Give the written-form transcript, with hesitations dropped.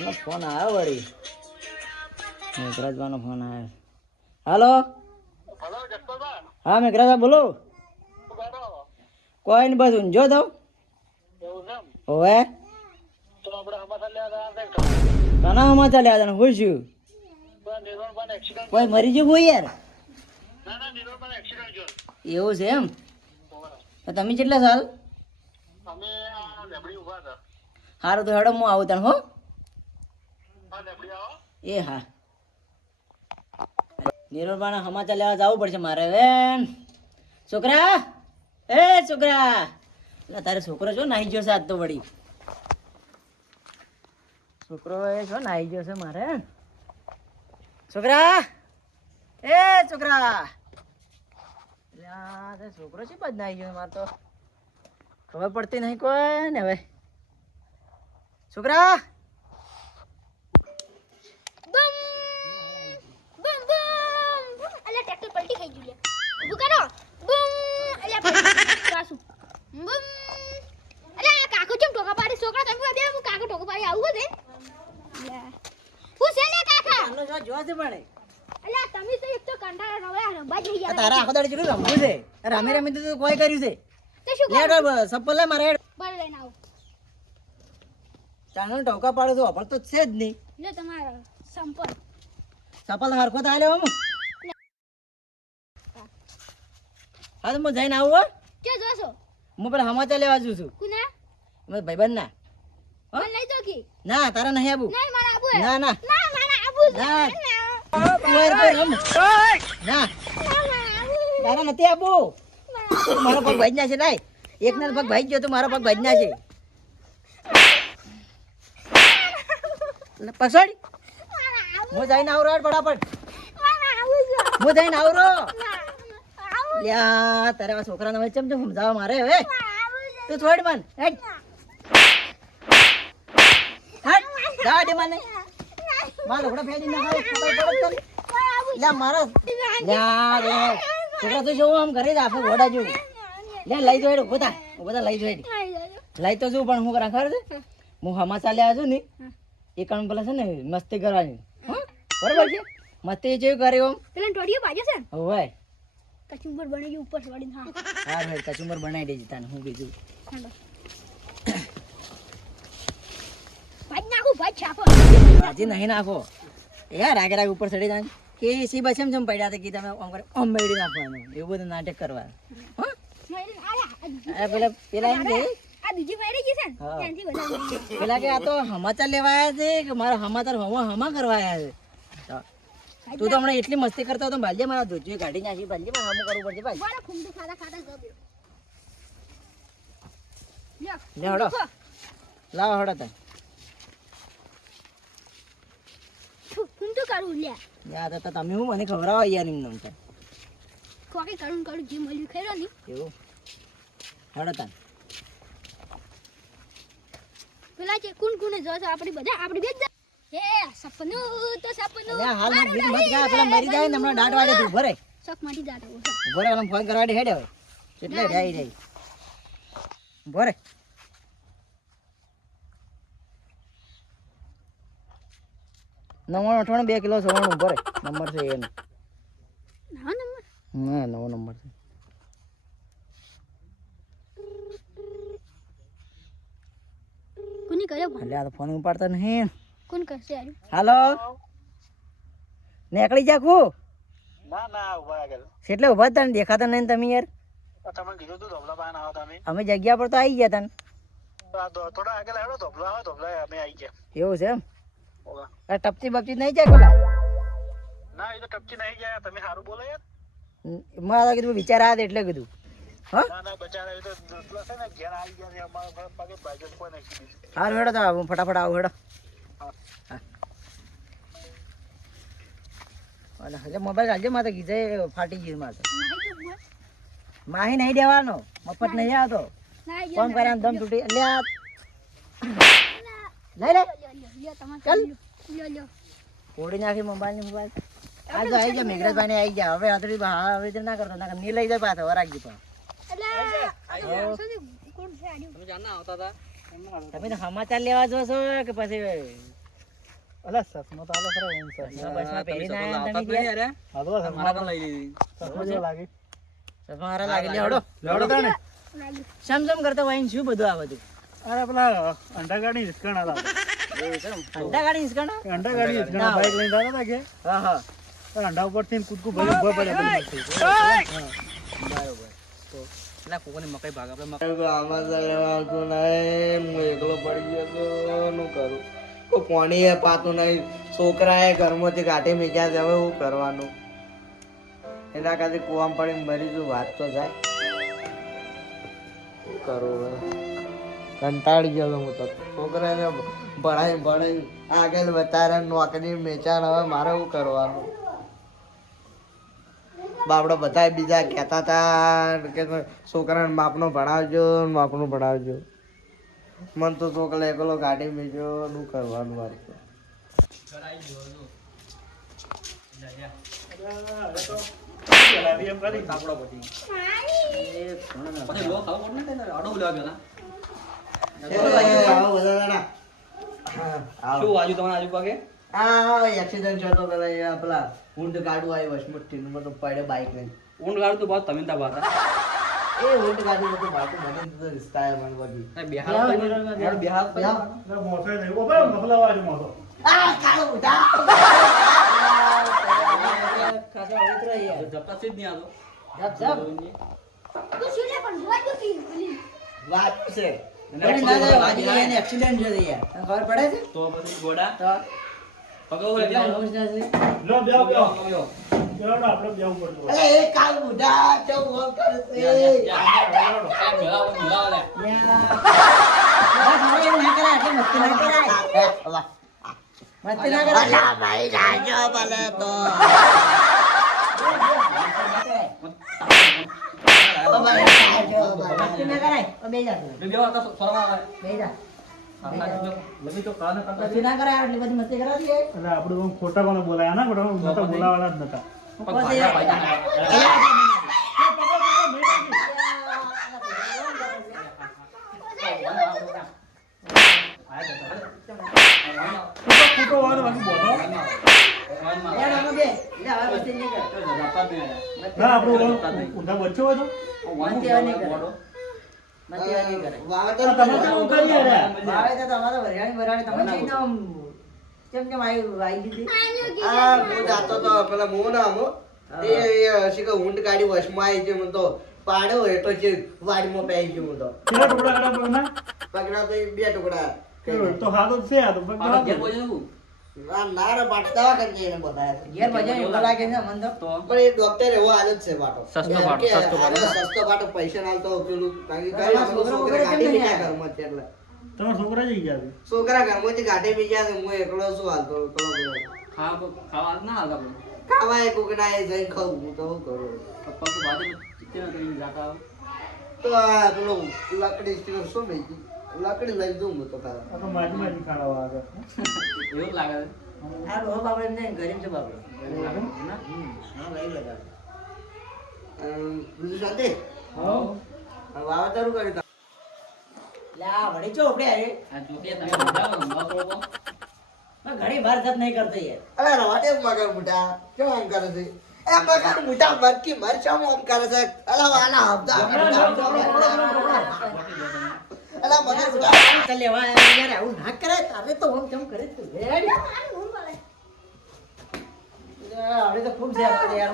કોનો ફોન આવ્યો વળી? મેઘરાજવાનો ફોન આવ્યો. હાલો. હા મેઘરાજ બોલો. કોઈ નહીં, બસ ઊંઝો તો. હોવે ઘણા સમાચાર લ્યા તને હું છું. કોઈ મરી ગયું કોઈ યાર? એવું છે એમ? તમે કેટલા સાલ? સારું તો હેડો હું આવું તને હો. એ હા, નિરોળબાના સમાચાર લેવા જવું પડશે મારે હવે. છોકરા, એ છોકરા, એટલે તારે છોકરો છો નાહી ગયો છે આજ તો વળી. છોકરો એ છો નાહી ગયો છે મારે. છોકરા, એ છોકરા, છોકરો છે બાદ નાહી ગયો મારે તો ખબર પડતી નહીં કોઈ ને હવે. છોકરા, તારા આખો દાડી જેટલું રમવું છે, રમી રમી તો કોઈ કર્યું છે. સપ્પલ લે મારે ચાનો ટોકા પાડો તો વાપરતો જ છે જ નહીં. સપલ હરખો થાય લેવા. હા તો હું જઈને આવું. હું પેલા સમાચાર લેવા જઉં છું. ભાઈબંધ ના. ના તારા નહીં આવું. ના ના તારા નથી આવું. મારો પગ ભાઈ ના છે. લાય એક ના પગ ભાઈ ગયો તો મારો પગ ભાઈ ના છે. પસડ હું જઈને આવરો ફટાફટ. હું જઈને આવરો. લ્યા તારા છોકરાને હવે ચમ ચમ સમજાવવા મારે હવે. તું છોડ મન. હેડ ગાડી મને મારો ઘોડા ફેરી ના ખાય. લ્યા મારા લ્યા છોકરા તો જોવું આમ ઘરે જ આખો ઘોડા જેવું. લ્યા લઈ જો બધા લઈ જો લઈ તો શું પણ હું કરા ખબર છે. હું સમાચાર લેવા છું ને એ કામ પેલા છે ને મસ્તી કરવાની. બરોબર છે? મસ્તી જેવી કરે એમ પેલા ટોડિયો બાજે છે. હોવે કચુંબર બનાવી ઉપર વાડીને. હા હા કચુંબર બનાવી દેજે તને. હું બીજું ભાઈ નાખો ભાઈ છાપો ભાજી નહીં નાખો યાર. રાગે રાગે ઉપર ચડી જાય કે સી બસ એમ પડ્યા હતા કે તમે આમ કરે આમ મેળી નાખવાનું. એવું બધું નાટક કરવા. પેલા પેલા એમ કે પેલા કે આ તો સમાચાર લેવા આવ્યા છે કે મારા સમાચાર હમા કરવા આવ્યા છે. તું તો હમણાં એટલી મસ્તી કરતો હતો. ભાલજે મારા ધોજો ગાડી નાખી. ભાલજે મારે હમું કરવું પડશે. ભાઈ લે હડો લાવો હડો તા. યાર તો તમે હું મને ખવડાવો યાર એમ નામ તો કોકે કરું કરું જે મળ્યું ખેરો ની એવું હડો તા. પેલા જે કોણ કોને જો છે આપણી બધા આપણી બેજ હે સપનું તો સપનું. અલ્યા હાલ મત ગા પેલા મરી જાય ને હમણાં ડાટ વાડે તું ભરે શક માટી જાતો ભરે. ઓલા ફોન કરવા દે હેડ હવે એટલે જાય જાય ભરે. 998 2 કિલો સવાણું ભરે નંબર છે એનો. નવો નંબર? હા નવો નંબર છે. કોની કર્યો ફોન? અલ્યા તો ફોન ઉપાડતા નહીં. કોણ કરશે યાર? હાલો નેકળી જાખો. ના ના ઉભા આગળ એટલે ઉભા તને દેખાતા નહીં તમે યાર. તમે કીધું તું ધોબલા પાન આવો તમે. અમે જગ્યા પર તો આવી ગયા તને. થોડા આગળ આવ્યો ધોબલા આવે ધોબલા અમે આવી ગયા. એવું છે એમ? ટપચી બપચી નહીં જાય પેલા? ના એ તો ટપચી નહીં જાય. તમે સારું બોલો યાર. મારા કીધું વિચાર આવે એટલે કીધું. હા ના ના બચારા એ તો પેલા છે ને ઘેર આવી ગયા છે અમારા પગે ભાઈ કોઈ નહીં કીધું. હાર હેડો તો હું ફટાફટ આવું હેડો. હા અને હજે મોબાઈલ હાલજે. મારે કીધે ફાટી ગયું. મારે માહી નહીં દેવાનો. મફત નહીં આવતો. ફોન કર્યા દમ તૂટી. એટલે લઈ લે ચાલ ફોડી નાખી મોબાઈલ ની. મોબાઈલ આ જો આવી જા મેઘરાજભાઈ આવી ગયા. હવે આતરી હવે ના કરતો ના ની લઈ જાય પાછો વરાગજી પણ. તમે તો સમાચાર લેવા જો છો કે પછી અલા સસમો તો આલો ખરો બસમાં પહેરીને આયા તમે યાર હા તો સસમા પણ લઈ લીધી સસમો જેવો લાગે સસમા હારા લાગે લેવડો તાને સમસમ કરતો વાઈન શું બધું આ બધું અરે પેલા અંડા ગાડી હિસકાણા લાગે અંડા ગાડી હિસકાણા બાઈક લઈને જતા હતા કે હા અંડા ઉપરથી કૂદકું ભરી ઉભા પડ્યા બરોબર તો પેલા કોકોની મકાઈ ભાગ આપણે મકાઈ આમાં આવતું નહીં હું એકલો પડી ગયો તો શું કરું પાણી એ પાતું નહીં છોકરાએ ઘરમાંથી કાઢી મૂક્યા છે હવે શું કરવાનું એના કારણે કુવામાં પડીને મરી જુ વાત તો જાય શું કરું કંટાળી ગયો હું તો છોકરાને ભણાઈ આગળ વધારે નોકરી મેચાણ હવે મારે શું કરવાનું બાપડો બધા બીજા કહેતા હતા કે છોકરાને માપનું ભણાવજો મન તો છોકરા એકલો ગાડી મેજો નું કરવાનું મારે એક્સિડન્ટ થયો પેલા પેલા ઊંટ ગાડું આવ્યું વસમુઠ્ઠી નું તો પડે બાઈક લઈને ઊંટ ગાડું તો બહુ તમે તા બાતા એ ઊંટ ગાડું તો બાટુ મને તો રિસ્તા હે મન બધી બિહાર મોટો નહીં ઓ પર મફલાવા જ મોટો આ કાળો ઉઠા ખાસા ઉતરો યાર જપતા સીધ નહીં આલો જપ તો સુલે પણ વાજો કી વાત છે બડી ના જાય વાજી એને એક્સિડન્ટ થયો યાર તને ખબર પડે છે તો પછી ગોડા તો પગો લે લો બેવ કેવડો આપણે બેવ પડતો અરે એ કાળ બુઢા ચો ઓમ કરે છે મિલાવ લે યા બસ હવે એમ ના કરે એટલે મસ્તી ના કરાય અલ્લાહ મસ્તી ના કરાય અલ્લાહ ભાઈ રાજો ભલે તો મસ્તી ના કરાય ઓ બેઈ જા બેવ તો સોરવા બેઈ જા લમી તો કાને કરતા મસ્તી ના કરાય એટલે બધી મસ્તી કરાવી દે એટલે આપણે ખોટા કોને બોલાયા ના ખોટા બોલાવાના જ નતા કેમ આવી દીધી આ હું જાતો તો પેલા મોહ ના આમો એ શીખો ઊંટ ગાડી વશમાં આવી છે મને તો પાડ્યો એટો છે વાડીમાં પેઈ ગયો તો કેટલા ટુકડા કરા પગના તો બે ટુકડા તો હાલો છે આ તો પગના ઘેર બોજવું ના રે પાટતા કરી એને બતાયા ઘેર બજાય એવું લાગે છે મન તો પણ એ ડોક્ટર એવો આલો જ છે બાટો સસ્તો બાટો પૈસા નાલતો પેલું કાંઈ છોકરા ગાડી લઈ ગયા ઘરમાં એટલે તમારા છોકરા જઈ ગયા છોકરા ઘરમાંથી ગાડી બી ગયા હું એકલો શું હાલતો ખાવા ના હાલતા ખાવા એક ઉગના એ જઈને ખાવું હું તો શું કરું પપ્પા તો બાજુ ચિત્તે કરીને જાતા તો આ પેલો લાકડી સ્ટીલ શું લઈ ગઈ લાકડી લઈ દઉં હું તો ખાવા તો માજી ખાવા આગળ એવું લાગે આ રો બાબા ને ગરીબ છે બાબા ના હા લઈ લગા બીજું સાથે હા વાવતારું કરી લા વડી ચોપડે અરે આ ચોપડે તમે સમજાવો થોડો ના ઘણી વાર જત નહીં કરતો યાર અરે રવાટે મગર મુઠા કેમ આમ કરે છે એ મગર મુઠા મરકી મર ચામ આમ કરે છે અલા વાલા હબદા અલા મગર મુઠા ચાલ લેવા યાર આવું ના કરે તારે તો આમ કેમ કરે તું યાર હવે તો ખૂબ છે યાર